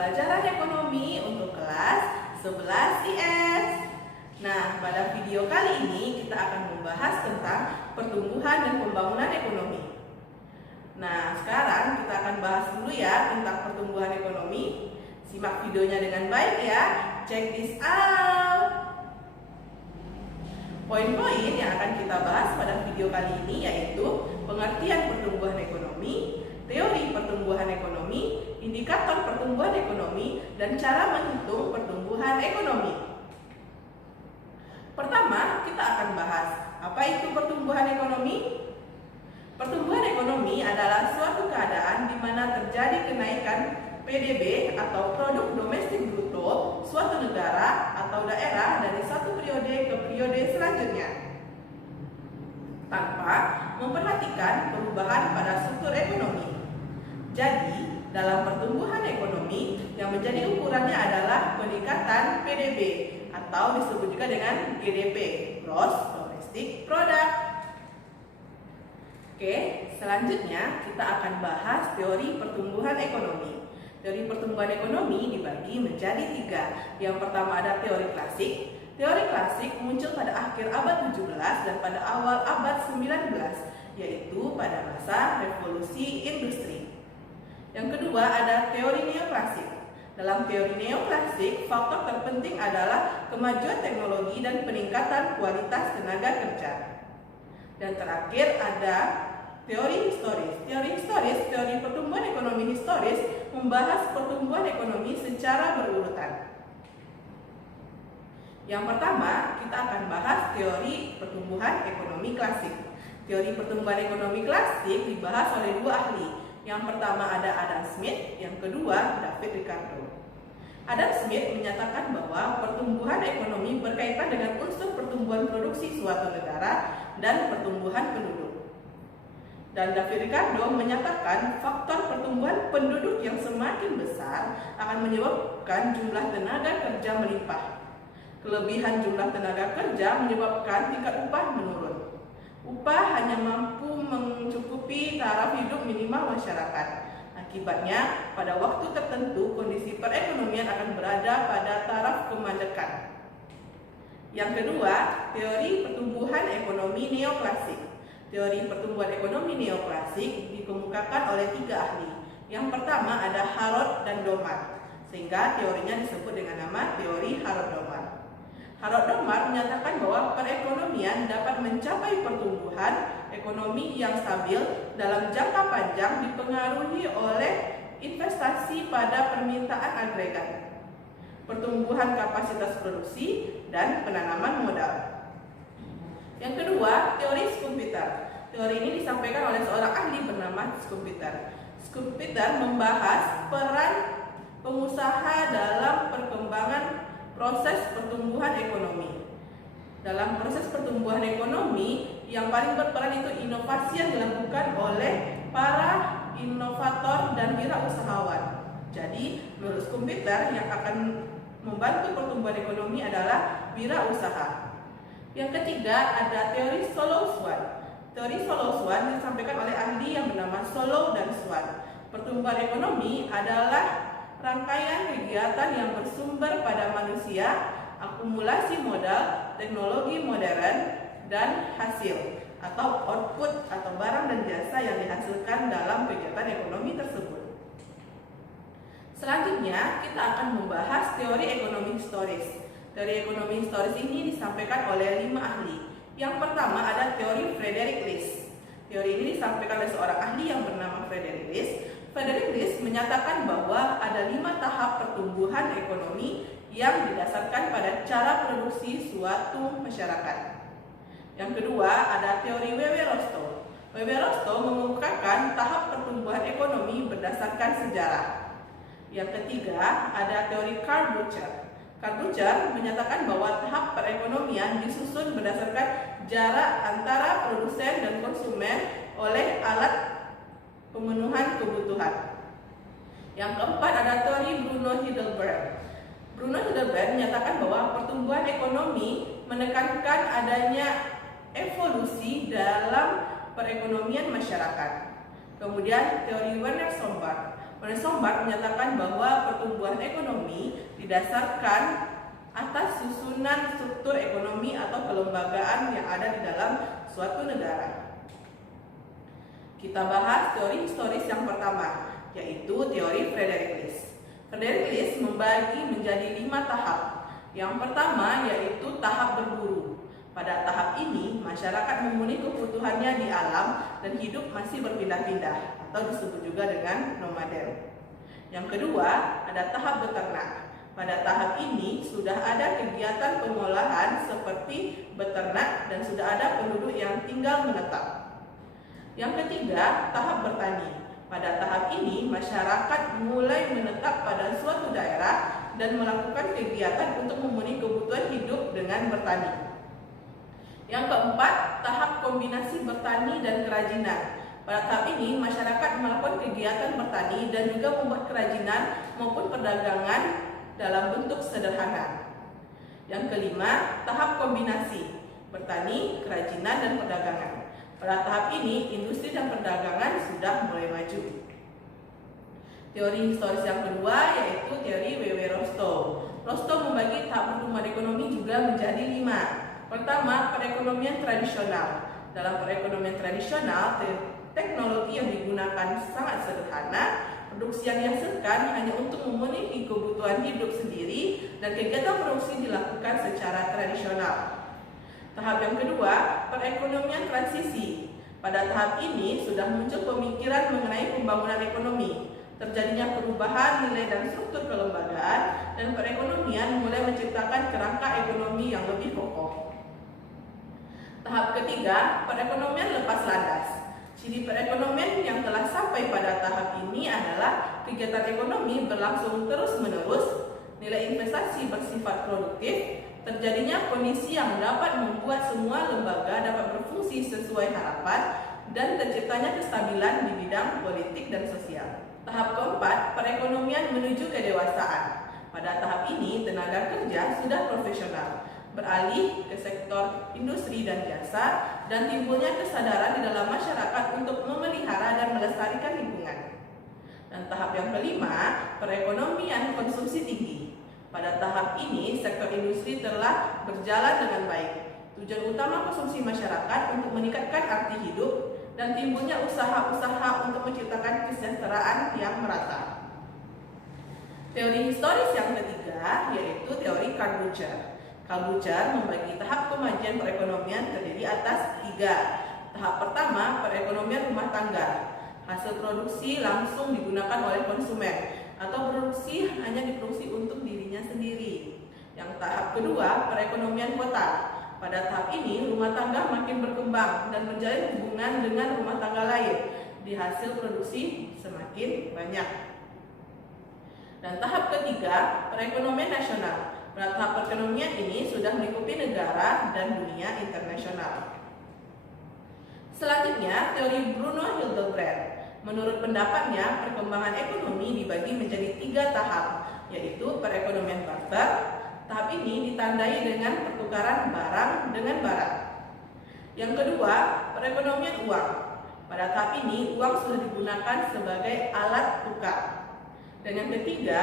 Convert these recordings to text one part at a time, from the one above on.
pelajaran ekonomi untuk kelas 11 IS. Nah, pada video kali ini kita akan membahas tentang pertumbuhan dan pembangunan ekonomi. Nah, sekarang kita akan bahas dulu ya tentang pertumbuhan ekonomi. Simak videonya dengan baik ya. Check this out. Poin-poin yang akan kita bahas pada video kali ini yaitu pengertian pertumbuhan ekonomi, teori pertumbuhan ekonomi, indikator pertumbuhan ekonomi, dan cara menghitung pertumbuhan ekonomi. Pertama, kita akan bahas apa itu pertumbuhan ekonomi. Pertumbuhan ekonomi adalah suatu keadaan di mana terjadi kenaikan PDB atau produk domestik bruto suatu negara atau daerah dari satu periode ke periode selanjutnya, tanpa memperhatikan perubahan pada struktur ekonomi. Jadi, dalam pertumbuhan ekonomi yang menjadi ukurannya adalah peningkatan PDB atau disebut juga dengan GDP, Gross Domestic Product. Oke, selanjutnya kita akan bahas teori pertumbuhan ekonomi. Teori pertumbuhan ekonomi dibagi menjadi 3. Yang pertama ada teori klasik. Teori klasik muncul pada akhir abad 17 dan pada awal abad 19, yaitu pada masa revolusi industri. Yang kedua ada teori neoklasik. Dalam teori neoklasik, faktor terpenting adalah kemajuan teknologi dan peningkatan kualitas tenaga kerja. Dan terakhir ada teori historis. Teori pertumbuhan ekonomi historis membahas pertumbuhan ekonomi secara berurutan. Yang pertama, kita akan bahas teori pertumbuhan ekonomi klasik. Teori pertumbuhan ekonomi klasik dibahas oleh 2 ahli. Yang pertama ada Adam Smith, yang kedua David Ricardo. Adam Smith menyatakan bahwa pertumbuhan ekonomi berkaitan dengan unsur pertumbuhan produksi suatu negara dan pertumbuhan penduduk. Dan David Ricardo menyatakan faktor pertumbuhan penduduk yang semakin besar akan menyebabkan jumlah tenaga kerja melimpah. Kelebihan jumlah tenaga kerja menyebabkan tingkat upah menurun. Upah hanya mampu mencukupi taraf hidup minimal masyarakat. Akibatnya, pada waktu tertentu kondisi perekonomian akan berada pada taraf kemandekan. Yang kedua, teori pertumbuhan ekonomi neoklasik. Teori pertumbuhan ekonomi neoklasik dikemukakan oleh 3 ahli. Yang pertama ada Harrod dan Domar, sehingga teorinya disebut dengan nama teori Harrod-Domar. Harrod-Domar menyatakan bahwa perekonomian dapat mencapai pertumbuhan ekonomi yang stabil dalam jangka panjang dipengaruhi oleh investasi pada permintaan agregat, pertumbuhan kapasitas produksi, dan penanaman modal. Yang kedua, teori Schumpeter. Teori ini disampaikan oleh seorang ahli bernama Schumpeter. Schumpeter membahas peran pengusaha dalam perkembangan proses pertumbuhan ekonomi. Dalam proses pertumbuhan ekonomi, yang paling berperan itu inovasi yang dilakukan oleh para inovator dan wirausahawan. Jadi, menurut Schumpeter, yang akan membantu pertumbuhan ekonomi adalah wirausaha. Yang ketiga ada teori Solow-Swan. Teori Solow-Swan disampaikan oleh ahli yang bernama Solow dan Swan. Pertumbuhan ekonomi adalah rangkaian kegiatan yang bersumber pada manusia, akumulasi modal, teknologi modern, dan hasil atau output atau barang dan jasa yang dihasilkan dalam kegiatan ekonomi tersebut. Selanjutnya kita akan membahas teori ekonomi historis. Teori ekonomi historis ini disampaikan oleh 5 ahli. Yang pertama ada teori Frederick List. Teori ini disampaikan oleh seorang ahli yang bernama Frederick List. Frederick List menyatakan bahwa ada 5 tahap pertumbuhan ekonomi yang didasarkan pada cara produksi suatu masyarakat. Yang kedua ada teori Wewe-Rostow. Wewe-Rostow mengemukakan tahap pertumbuhan ekonomi berdasarkan sejarah. Yang ketiga ada teori Karl Bucher. Karl Bucher menyatakan bahwa tahap perekonomian disusun berdasarkan jarak antara produsen dan konsumen oleh alat pemenuhan kebutuhan. Yang keempat ada teori Bruno Heidelberg. Bruno Heidelberg menyatakan bahwa pertumbuhan ekonomi menekankan adanya evolusi dalam perekonomian masyarakat. Kemudian teori Werner Sombart. Werner Sombart menyatakan bahwa pertumbuhan ekonomi didasarkan atas susunan struktur ekonomi atau kelembagaan yang ada di dalam suatu negara. Kita bahas teori historis yang pertama, yaitu teori Friedrich List. Friedrich List membagi menjadi 5 tahap. Yang pertama yaitu tahap berburu. Pada tahap ini, masyarakat memenuhi kebutuhannya di alam dan hidup masih berpindah-pindah atau disebut juga dengan nomaden. Yang kedua, ada tahap beternak. Pada tahap ini sudah ada kegiatan pengolahan seperti beternak dan sudah ada penduduk yang tinggal menetap. Yang ketiga, tahap bertani. Pada tahap ini, masyarakat mulai menetap pada suatu daerah dan melakukan kegiatan untuk memenuhi kebutuhan hidup dengan bertani. Yang keempat, tahap kombinasi bertani dan kerajinan. Pada tahap ini, masyarakat melakukan kegiatan bertani dan juga membuat kerajinan maupun perdagangan dalam bentuk sederhana. Yang kelima, tahap kombinasi bertani, kerajinan, dan perdagangan. Pada tahap ini, industri dan perdagangan sudah mulai maju. Teori historis yang kedua yaitu teori W.W. Rostow. Rostow membagi tahap pertumbuhan ekonomi juga menjadi 5. Pertama, perekonomian tradisional. Dalam perekonomian tradisional, teknologi yang digunakan sangat sederhana, produksi yang dihasilkan hanya untuk memenuhi kebutuhan hidup sendiri, dan kegiatan produksi dilakukan secara tradisional. Tahap yang kedua, perekonomian transisi. Pada tahap ini sudah muncul pemikiran mengenai pembangunan ekonomi. Terjadinya perubahan nilai dan struktur kelembagaan, dan perekonomian mulai menciptakan kerangka ekonomi yang lebih kokoh. Tahap ketiga, perekonomian lepas landas. Ciri perekonomian yang telah sampai pada tahap ini adalah kegiatan ekonomi berlangsung terus-menerus, nilai investasi bersifat produktif, terjadinya kondisi yang dapat membuat semua lembaga dapat berfungsi sesuai harapan, dan terciptanya kestabilan di bidang politik dan sosial. Tahap keempat, perekonomian menuju kedewasaan. Pada tahap ini, tenaga kerja sudah profesional, beralih ke sektor industri dan jasa, dan timbulnya kesadaran di dalam masyarakat untuk memelihara dan melestarikan lingkungan. Dan tahap yang kelima, perekonomian konsumsi tinggi. Pada tahap ini, sektor industri telah berjalan dengan baik. Tujuan utama konsumsi masyarakat untuk meningkatkan arti hidup dan timbulnya usaha-usaha untuk menciptakan kesejahteraan yang merata. Teori historis yang ketiga yaitu teori Karl Bucher. Karl Bucher membagi tahap kemajuan perekonomian terdiri atas 3. Tahap pertama, perekonomian rumah tangga. Hasil produksi langsung digunakan oleh konsumen, atau produksi hanya diproduksi untuk dirinya sendiri. Yang tahap kedua, perekonomian kota. Pada tahap ini, rumah tangga makin berkembang dan menjalin hubungan dengan rumah tangga lain. Di hasil produksi semakin banyak. Dan tahap ketiga, perekonomian nasional. Pada tahap perekonomian ini sudah melingkupi negara dan dunia internasional. Selanjutnya, teori Bruno Hildebrand. Menurut pendapatnya, perkembangan ekonomi dibagi menjadi 3 tahap, yaitu perekonomian barter. Tahap ini ditandai dengan pertukaran barang dengan barang. Yang kedua, perekonomian uang. Pada tahap ini, uang sudah digunakan sebagai alat tukar. Dan yang ketiga,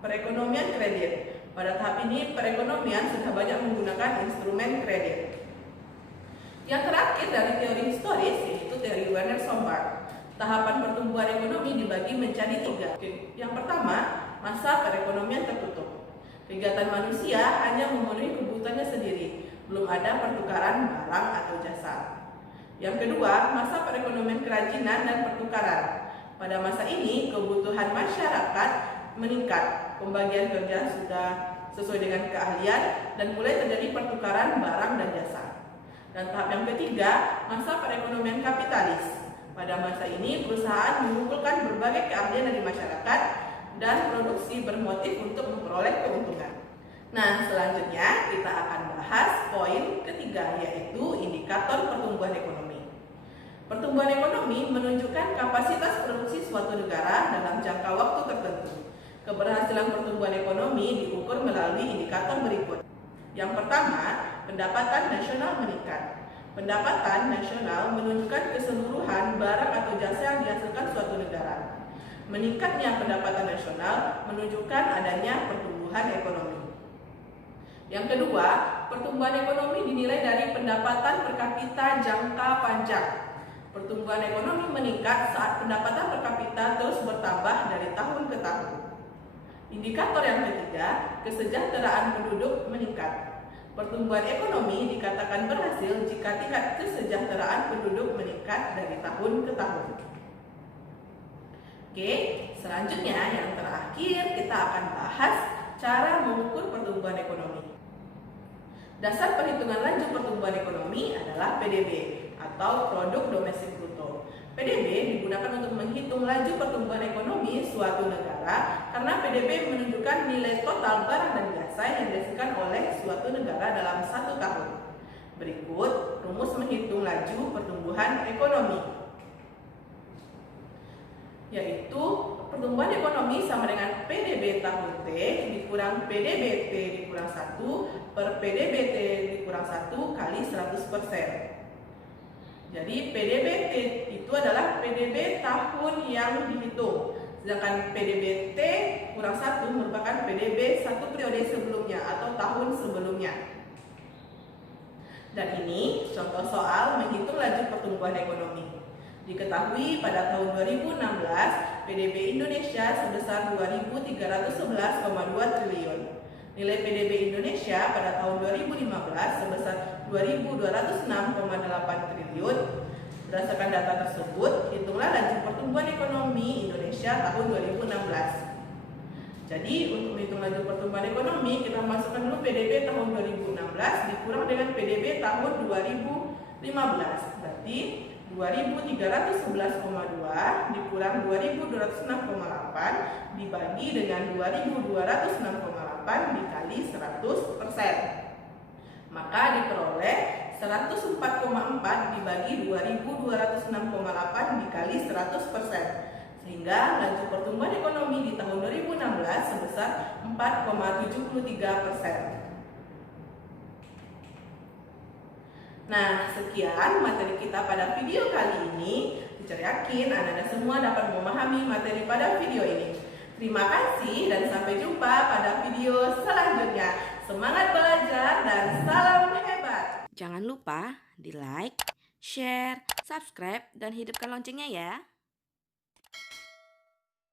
perekonomian kredit. Pada tahap ini, perekonomian sudah banyak menggunakan instrumen kredit. Yang terakhir dari teori historis yaitu teori Werner Sombart. Tahapan pertumbuhan ekonomi dibagi menjadi 3. Yang pertama, masa perekonomian tertutup. Kegiatan manusia hanya memenuhi kebutuhannya sendiri, belum ada pertukaran barang atau jasa. Yang kedua, masa perekonomian kerajinan dan pertukaran. Pada masa ini, kebutuhan masyarakat meningkat, pembagian kerja sudah sesuai dengan keahlian, dan mulai terjadi pertukaran barang dan jasa. Dan tahap yang ketiga, masa perekonomian kapitalis. Pada masa ini, perusahaan mengumpulkan berbagai keahlian dari masyarakat dan produksi bermotif untuk memperoleh keuntungan. Nah, selanjutnya kita akan bahas poin ketiga, yaitu indikator pertumbuhan ekonomi. Pertumbuhan ekonomi menunjukkan kapasitas produksi suatu negara dalam jangka waktu tertentu. Keberhasilan pertumbuhan ekonomi diukur melalui indikator berikut. Yang pertama, pendapatan nasional meningkat. Pendapatan nasional menunjukkan keseluruhan barang atau jasa yang dihasilkan suatu negara. Meningkatnya pendapatan nasional menunjukkan adanya pertumbuhan ekonomi. Yang kedua, pertumbuhan ekonomi dinilai dari pendapatan per kapita jangka panjang. Pertumbuhan ekonomi meningkat saat pendapatan per kapita terus bertambah dari tahun ke tahun. Indikator yang ketiga, kesejahteraan penduduk meningkat. Pertumbuhan ekonomi dikatakan berhasil jika tingkat kesejahteraan penduduk meningkat dari tahun ke tahun. Oke, selanjutnya yang terakhir kita akan bahas cara mengukur pertumbuhan ekonomi. Dasar perhitungan laju pertumbuhan ekonomi adalah PDB atau Produk Domestik Bruto. PDB digunakan untuk menghitung laju pertumbuhan ekonomi suatu negara karena PDB menunjukkan nilai total barang dan jasa yang dihasilkan oleh suatu negara dalam satu tahun. Berikut rumus menghitung laju pertumbuhan ekonomi, yaitu pertumbuhan ekonomi sama dengan PDB tahun T dikurang PDB T dikurang 1 per PDB T dikurang 1 kali 100%. Jadi PDB T itu adalah PDB tahun yang dihitung, sedangkan PDB T kurang 1 merupakan PDB satu periode sebelumnya atau tahun sebelumnya. Dan ini contoh soal menghitung laju pertumbuhan ekonomi. Diketahui pada tahun 2016 PDB Indonesia sebesar 2.311,2 triliun. Nilai PDB Indonesia pada tahun 2015 sebesar 2.206,8 triliun. Berdasarkan data tersebut, hitunglah laju pertumbuhan ekonomi Indonesia tahun 2016. Jadi untuk menghitung laju pertumbuhan ekonomi, kita masukkan dulu PDB tahun 2016 dikurang dengan PDB tahun 2015. Berarti 2.311,2 dikurang 2.206,8 dibagi dengan 2.206,8 dikali 100%. Maka diperoleh 104,4 dibagi 2.206,8 dikali 100%. Sehingga laju pertumbuhan ekonomi di tahun 2016 sebesar 4,73%. Nah, sekian materi kita pada video kali ini. Teacher yakin Anda semua dapat memahami materi pada video ini. Terima kasih dan sampai jumpa pada video selanjutnya. Semangat belajar dan salam hebat. Jangan lupa di like, share, subscribe, dan hidupkan loncengnya ya.